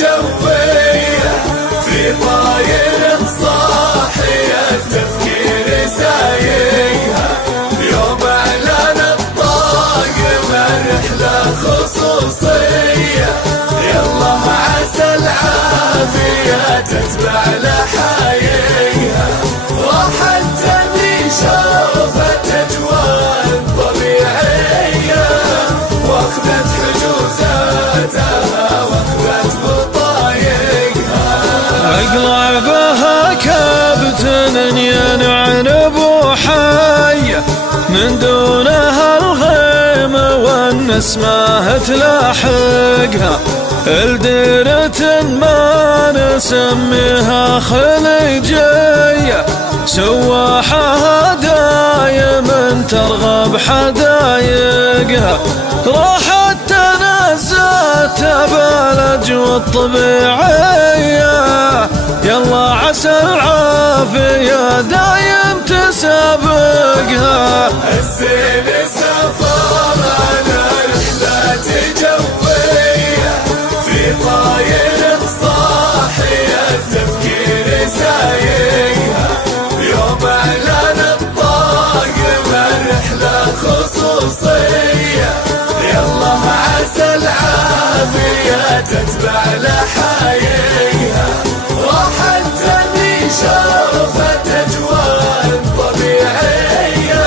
جوية في طاير صاحية التفكير سايقها يوم اعلان الطاقم الرحلة خصوصية يلا عسى العافية تتبع لحايقها راحت اللي شافت اجواء طبيعية واخذت حجوزاتها واخذت بطايقها اقلع بها كابتن ينعن بوحية من دونها الغيمة والنسمة تلاحقها الديرة ما نسميها خليجية سواحها دايما ترغب حدايقها راحت تنزلت بالاجواء الطبيعية يلا عسى العافية دايم تسابقها الزين سفر على رحلة جوية في طاير صاحية التفكير سايقها يوم اعلان الطاقم الرحلة خصوصية يلا عسى العافية تتبع لحايقها راحت اللي شافت اجواء طبيعية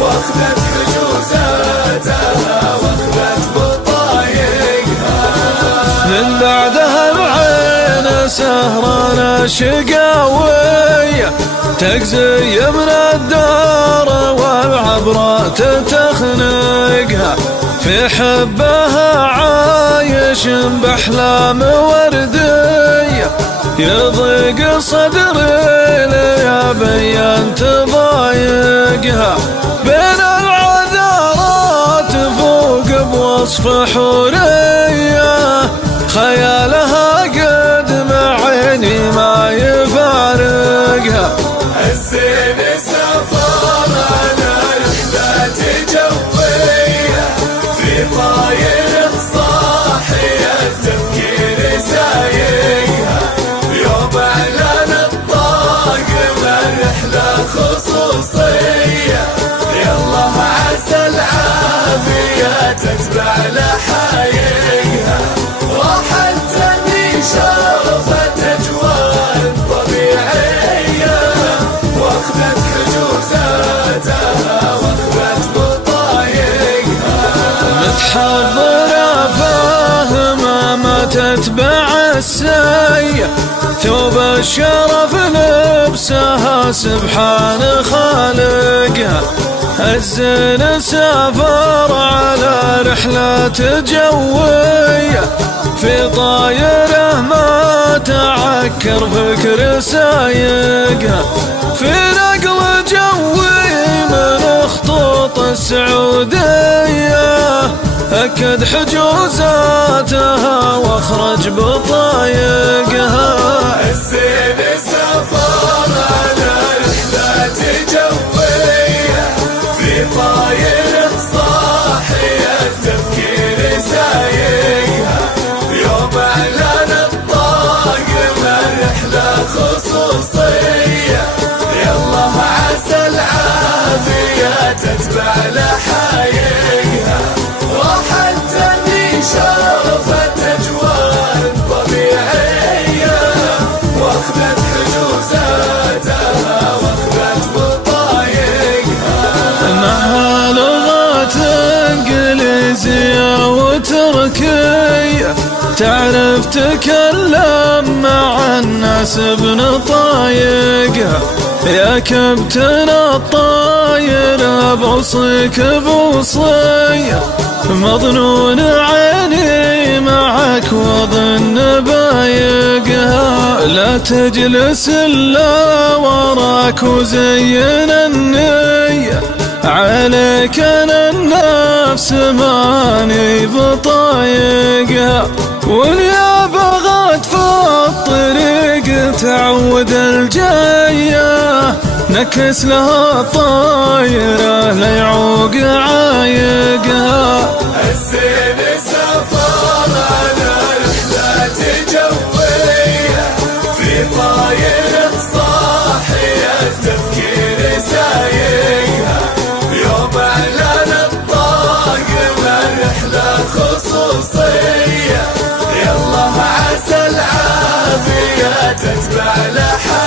واخذت حجوزاتها واخذت بطايقها من بعدها العين سهرانة شقاوية تجزي من الدار والعبرة تخنقها في حبها عايش بأحلام وردية يضيق صدري ليا بيان تضايقها بين العذارات فوق بوصف حورية خيالها قد مع عيني ما يفارقها الزين سفر على رحلة جوية في طاير صاحية التفكير سايقها يوم اعلان الطاقم الرحلة خصوصية يلا عسى العافية تتبع لحايقها راحت اللي شافت اجواء طبيعية واخذت حجوزاتها واخذت بطايقها متحضرة فاهمة ما تتبع السية ثوب الشرف لبسها سبحان خالقها الزين سافر على رحلة جوية في طايره ما تعكر فكر سايقها في نقل جوي من خطوط السعودية أكد حجوزاتها واخرج بطايقها الزين سافر على رحلة جوية في طاير صاحية التفكير سايقها يوم اعلان الطاقم الرحلة خصوصية يلا عسى العافية تتبع لحايقها راحت اللي شافت اجواء طبيعية واخذت حجوزاتها واخذت بطايقها معها لغات انجليزية وتركية تعرف تكلم مع الناس بنطايقها يا كابتن الطاير بوصيك بوصية مظنون عيني معك واظن بايقها لا تجلس الا وراك وزين النية عليك انا النفس ماني بطايقها واليا بغت في الطريق تعود الجاية نكس لها الطايرة ليعوق عايقها الزين سافر على رحلة طاير صاحي التفكير سايقها، يوم اعلان الطاقم الرحلة خصوصية، يلا عسى العافية تتبع لحالها.